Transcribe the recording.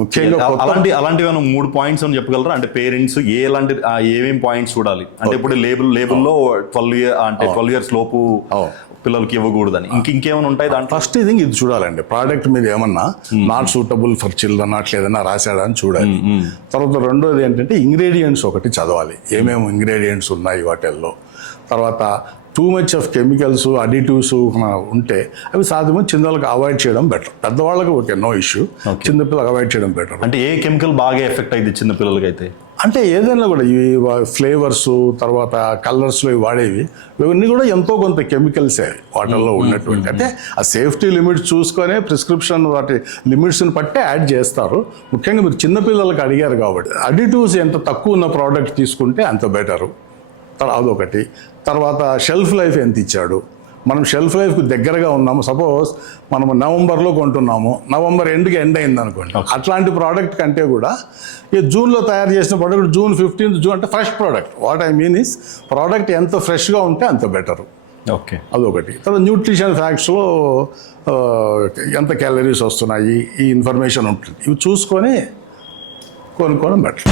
ముఖ్యంగా అలాంటివి 3 పాయింట్స్ అని చెప్పగలరా? అంటే పేరెంట్స్ ఏమేమి పాయింట్స్ చూడాలి అంటే ఇప్పుడు లేబుల్లో 12 ఇయర్స్ లోపు పిల్లలకి ఇవ్వకూడదని ఇంకేమైనా ఉంటాయి దాంట్లో? ఫస్ట్ ఇది చూడాలండి, ప్రోడక్ట్ మీద ఏమన్నా నాట్ సూటబుల్ ఫర్ చిల్డ్రన్ అట్లా ఏదైనా రాశాడా అని చూడాలి. తర్వాత రెండోది ఏంటంటే ఇంగ్రీడియంట్స్ ఒకటి చదవాలి, ఏమేమి ఇంగ్రీడియంట్స్ ఉన్నాయి వాటిల్లో. తర్వాత too much of chemicals additives ఉంటే అవి సాధ్యమో చిన్నవాళ్ళకి అవాయిడ్ చేయడం బెటర్. పెద్దవాళ్ళకి ఓకే, నో ఇష్యూ, చిన్నపిల్లలకు అవాయిడ్ చేయడం బెటర్. అంటే ఏ కెమికల్ బాగా ఎఫెక్ట్ అయింది చిన్నపిల్లలకి అయితే? అంటే ఏదైనా కూడా ఇవి ఫ్లేవర్స్ తర్వాత కలర్స్లో వాడేవి ఇవన్నీ కూడా ఎంతో కొంత కెమికల్సే వాటర్లో ఉన్నటువంటి. అంటే ఆ సేఫ్టీ లిమిట్స్ చూసుకొనే ప్రిస్క్రిప్షన్ వాటి లిమిట్స్ని బట్టే యాడ్ చేస్తారు. ముఖ్యంగా మీరు చిన్నపిల్లలకి అడిగారు కాబట్టి అడిటివ్స్ ఎంత తక్కువ ఉన్న ప్రోడక్ట్ తీసుకుంటే అంత బెటరు. అదొకటి. తర్వాత షెల్ఫ్ లైఫ్ ఎంత ఇచ్చాడు, మనం షెల్ఫ్ లైఫ్కి దగ్గరగా ఉన్నాము. సపోజ్ మనము నవంబర్లో కొంటున్నాము, నవంబర్ ఎండ్కి ఎండ్ అయింది అనుకోండి, అట్లాంటి ప్రోడక్ట్ కంటే కూడా ఈ జూన్లో తయారు చేసిన ప్రోడక్ట్ June 15th అంటే fresh product. What I mean is product ఎంత ఫ్రెష్గా ఉంటే అంత బెటరు. ఓకే, అదొకటి. తర్వాత న్యూట్రిషన్ ఫ్యాక్ట్స్లో ఎంత క్యాలరీస్ వస్తున్నాయి ఈ ఇన్ఫర్మేషన్ ఉంటుంది, ఇవి చూసుకొని కొనుక్కోవడం బెటర్.